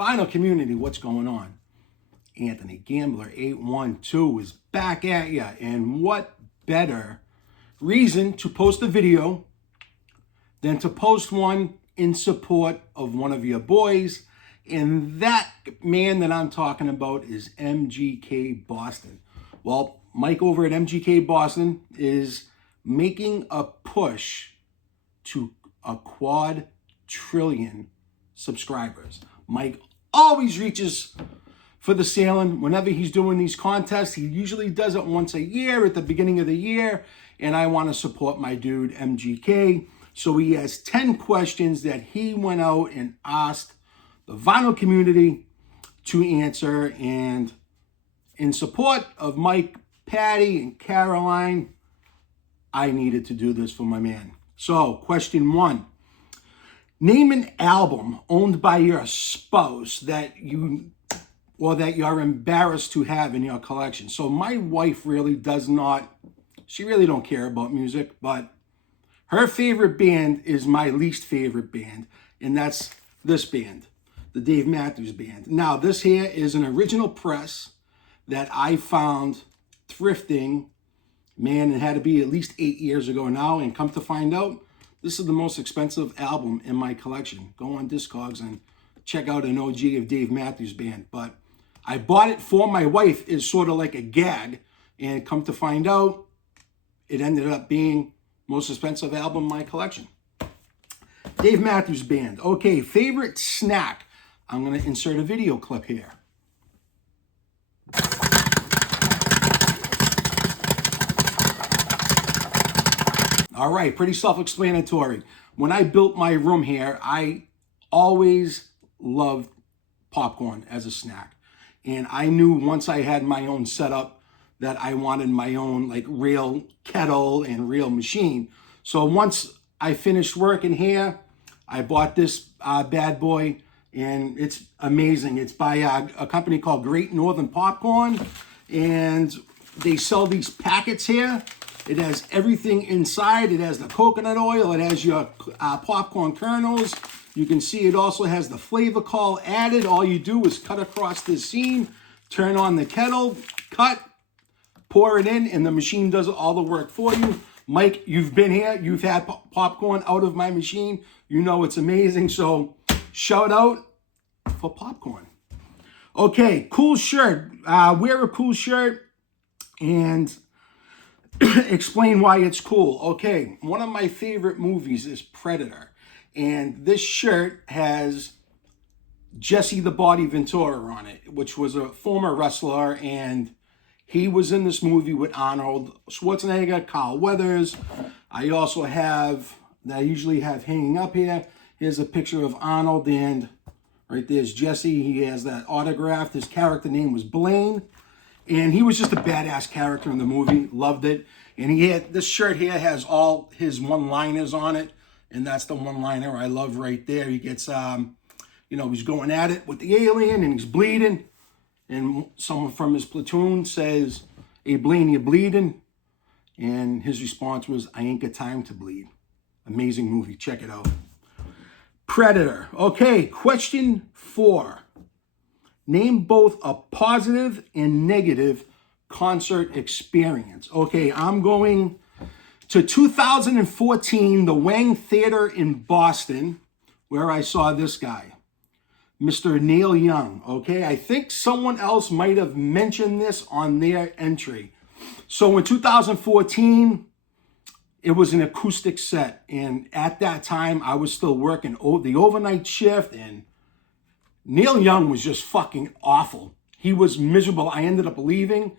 Final community, what's going on? Anthony Gambler 812 is back at ya, and what better reason to post a video than to post one in support of one of your boys, and that man that I'm talking about is MGK Boston. Well, Mike over at MGK Boston is making a push to a quadrillion subscribers. Mike always reaches for the ceiling whenever he's doing these contests. He usually does it once a year at the beginning of the year, and I want to support my dude MGK. So he has 10 questions that he went out and asked the vinyl community to answer, and in support of Mike, Patty, and Caroline, I needed to do this for my man. So, question 1. Name an album owned by your spouse that you're embarrassed to have in your collection. So my wife really does not, she really don't care about music, but her favorite band is my least favorite band, and that's this band, the Dave Matthews Band. Now, this here is an original press that I found thrifting. Man, it had to be at least 8 years ago now, and come to find out, this is the most expensive album in my collection. Go on Discogs and check out an OG of Dave Matthews Band. But I bought it for my wife as sort of like a gag, and come to find out, it ended up being most expensive album in my collection. Dave Matthews Band. Okay, favorite snack. I'm going to insert a video clip here. All right, pretty self-explanatory. When I built my room here, I always loved popcorn as a snack. And I knew once I had my own setup that I wanted my own like real kettle and real machine. So once I finished working here, I bought this bad boy, and it's amazing. It's by a company called Great Northern Popcorn, and they sell these packets here. It has everything inside. It has the coconut oil. It has your popcorn kernels. You can see it also has the flavor call added. All you do is cut across this seam, turn on the kettle, cut, pour it in, and the machine does all the work for you. Mike, you've been here. You've had popcorn out of my machine. You know it's amazing. So shout out for popcorn. Okay, cool shirt. Wear a cool shirt and explain why it's cool. Okay, one of my favorite movies is Predator. And this shirt has Jesse the Body Ventura on it, which was a former wrestler, and he was in this movie with Arnold Schwarzenegger, Carl Weathers. I also have, that I usually have hanging up here, here's a picture of Arnold, and right there's Jesse. He has that autographed. His character name was Blaine, and he was just a badass character in the movie. Loved it. And he had, this shirt here has all his one-liners on it, and that's the one-liner I love right there. He gets, he's going at it with the alien, and he's bleeding. And someone from his platoon says, "Hey, Blaine, you bleeding?" And his response was, "I ain't got time to bleed." Amazing movie. Check it out. Predator. Okay, question 4. Name both a positive and negative concert experience. Okay, I'm going to 2014, the Wang Theater in Boston, where I saw this guy, Mr. Neil Young. Okay, I think someone else might have mentioned this on their entry. So in 2014, it was an acoustic set, and at that time, I was still working the overnight shift, and Neil Young was just fucking awful. He was miserable. I ended up leaving.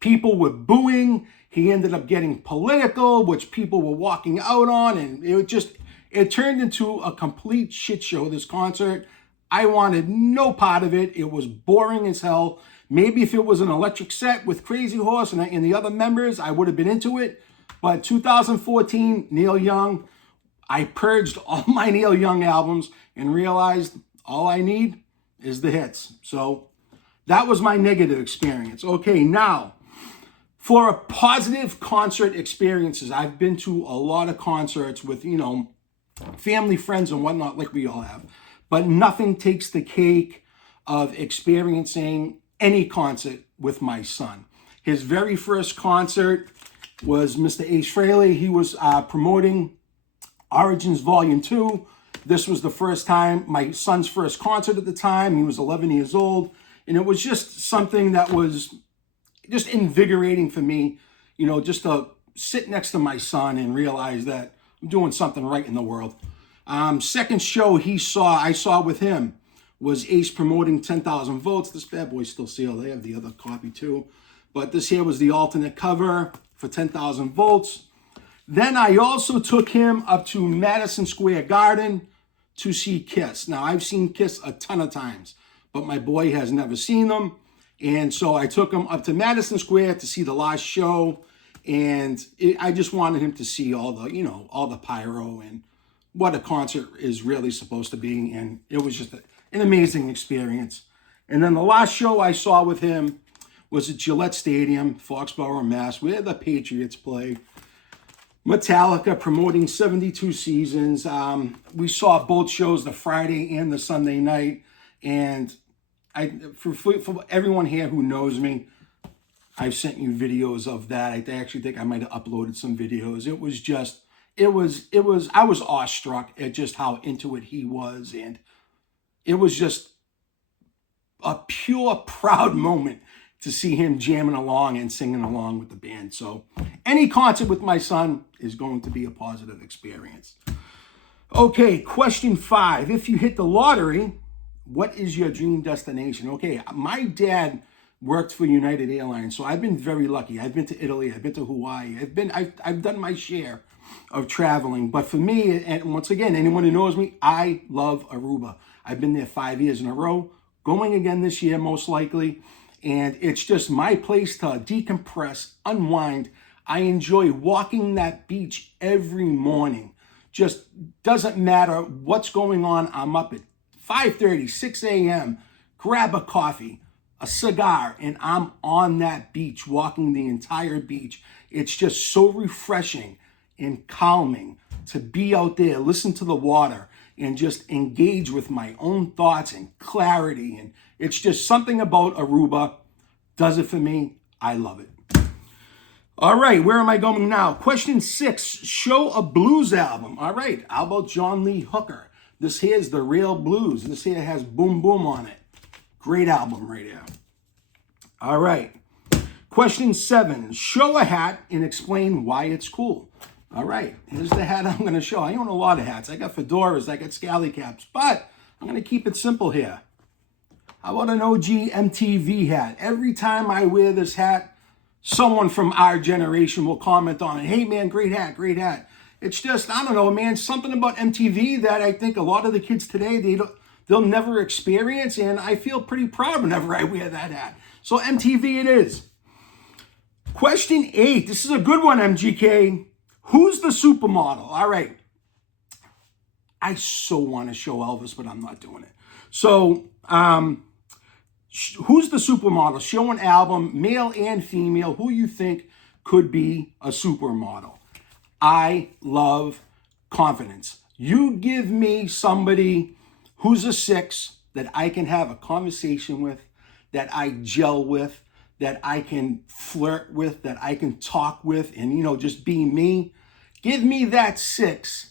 People were booing. He ended up getting political, which people were walking out on, and it turned into a complete shit show, this concert. I wanted no part of it. It was boring as hell. Maybe if it was an electric set with Crazy Horse and the other members, I would have been into it. But 2014, Neil Young, I purged all my Neil Young albums and realized all I need is the hits. So that was my negative experience. Okay, now, for a positive concert experiences, I've been to a lot of concerts with, family, friends, and whatnot, like we all have. But nothing takes the cake of experiencing any concert with my son. His very first concert was Mr. Ace Frehley. He was promoting Origins Volume 2. This was the first time, my son's first concert at the time. He was 11 years old. And it was just something that was just invigorating for me, you know, just to sit next to my son and realize that I'm doing something right in the world. Second show I saw with him was Ace promoting 10,000 Volts. This bad boy's still sealed. They have the other copy too. But this here was the alternate cover for 10,000 Volts. Then I also took him up to Madison Square Garden to see Kiss. Now, I've seen Kiss a ton of times, but my boy has never seen them. And so I took him up to Madison Square to see the last show. And I just wanted him to see all the, you know, all the pyro and what a concert is really supposed to be. And it was just an amazing experience. And then the last show I saw with him was at Gillette Stadium, Foxborough, Mass, where the Patriots play. Metallica promoting 72 Seasons. We saw both shows, the Friday and the Sunday night. And for everyone here who knows me, I've sent you videos of that. I actually think I might have uploaded some videos. It was just, I was awestruck at just how into it he was. And it was just a pure, proud moment to see him jamming along and singing along with the band. So any concert with my son is going to be a positive experience. Okay, question 5. If you hit the lottery, what is your dream destination? Okay, my dad worked for United Airlines, so I've been very lucky. I've been to Italy, I've been to Hawaii, I've done my share of traveling. But for me, and once again, anyone who knows me, I love Aruba. I've been there 5 years in a row, going again this year most likely. And it's just my place to decompress, unwind. I enjoy walking that beach every morning. Just doesn't matter what's going on. I'm up at 5:30, 6 a.m., grab a coffee, a cigar, and I'm on that beach, walking the entire beach. It's just so refreshing and calming to be out there, listen to the water, and just engage with my own thoughts and clarity. And it's just something about Aruba does it for me. I love it. All right, where am I going now? Question 6, show a blues album. All right, how about John Lee Hooker? This here's The Real Blues. This here has Boom Boom on it. Great album right here. All right, question 7, show a hat and explain why it's cool. All right, here's the hat I'm going to show. I own a lot of hats. I got fedoras, I got scally caps, but I'm going to keep it simple here. How about an OG MTV hat? Every time I wear this hat, someone from our generation will comment on it. Hey, man, great hat, great hat. It's just, I don't know, man, something about MTV that I think a lot of the kids today, they'll never experience, and I feel pretty proud whenever I wear that hat. So MTV it is. Question 8. This is a good one, MGK. Who's the supermodel? All right. I so want to show Elvis, but I'm not doing it. So, who's the supermodel? Show an album, male and female, who you think could be a supermodel. I love confidence. You give me somebody who's a 6 that I can have a conversation with, that I gel with, that I can flirt with, that I can talk with, and, you know, just be me. Give me that 6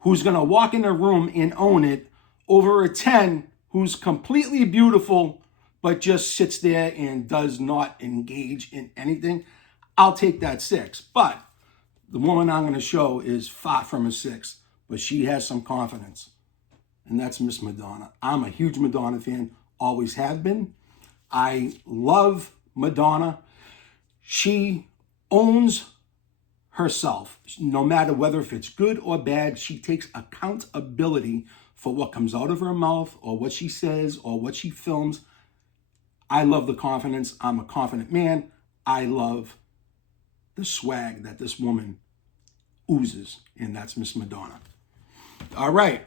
who's going to walk in the room and own it over a 10 who's completely beautiful, but just sits there and does not engage in anything. I'll take that 6. But the woman I'm going to show is far from a 6, but she has some confidence. And that's Miss Madonna. I'm a huge Madonna fan, always have been. I love Madonna. She owns herself. No matter whether if it's good or bad, she takes accountability for what comes out of her mouth or what she says or what she films. I love the confidence. I'm a confident man. I love the swag that this woman oozes, and that's Miss Madonna. All right.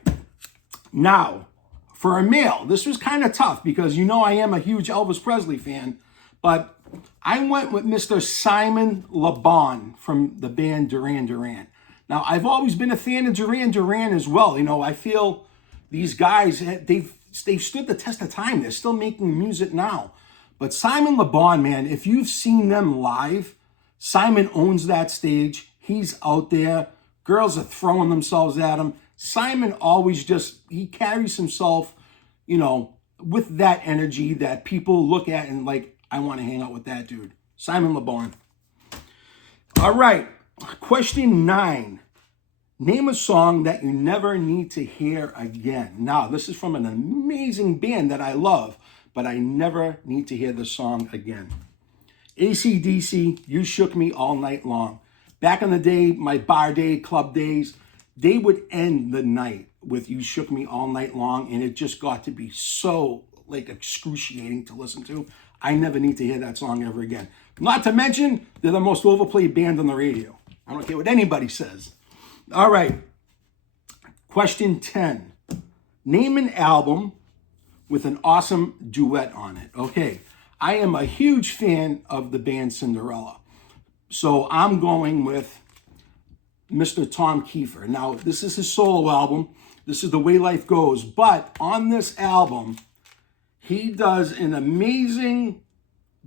Now, for a male, this was kind of tough because you know I am a huge Elvis Presley fan, but I went with Mr. Simon Le Bon from the band Duran Duran. Now, I've always been a fan of Duran Duran as well. You know, I feel these guys, they've stood the test of time. They're still making music now. But Simon Le Bon, man, if you've seen them live, Simon owns that stage. He's out there. Girls are throwing themselves at him. Simon always he carries himself, with that energy that people look at and like, I want to hang out with that dude. Simon Le Bon. All right, question 9. Name a song that you never need to hear again. Now, this is from an amazing band that I love, but I never need to hear the song again. AC/DC, You Shook Me All Night Long. Back in the day, my bar day, club days, they would end the night with You Shook Me All Night Long, and it just got to be so excruciating to listen to. I never need to hear that song ever again. Not to mention, they're the most overplayed band on the radio. I don't care what anybody says. All right, question 10. Name an album with an awesome duet on it. Okay, I am a huge fan of the band Cinderella. So I'm going with Mr. Tom Kiefer. Now, this is his solo album. This is The Way Life Goes. But on this album, he does an amazing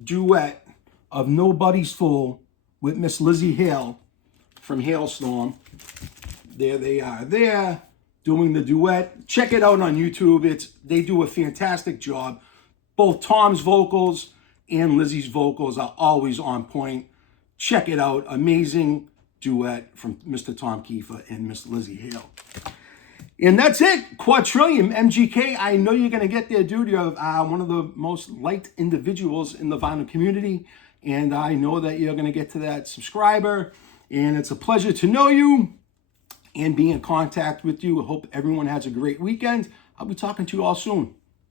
duet of Nobody's Fool with Miss Lizzie Hale from Hailstorm. There they are there doing the duet. Check it out on YouTube. They do a fantastic job. Both Tom's vocals and Lizzie's vocals are always on point. Check it out. Amazing duet from Mr. Tom Kiefer and Miss Lizzie Hale. And that's it. Quatrillion, MGK. I know you're going to get there, dude. You're one of the most liked individuals in the vinyl community. And I know that you're going to get to that subscriber. And it's a pleasure to know you and be in contact with you. I hope everyone has a great weekend. I'll be talking to you all soon.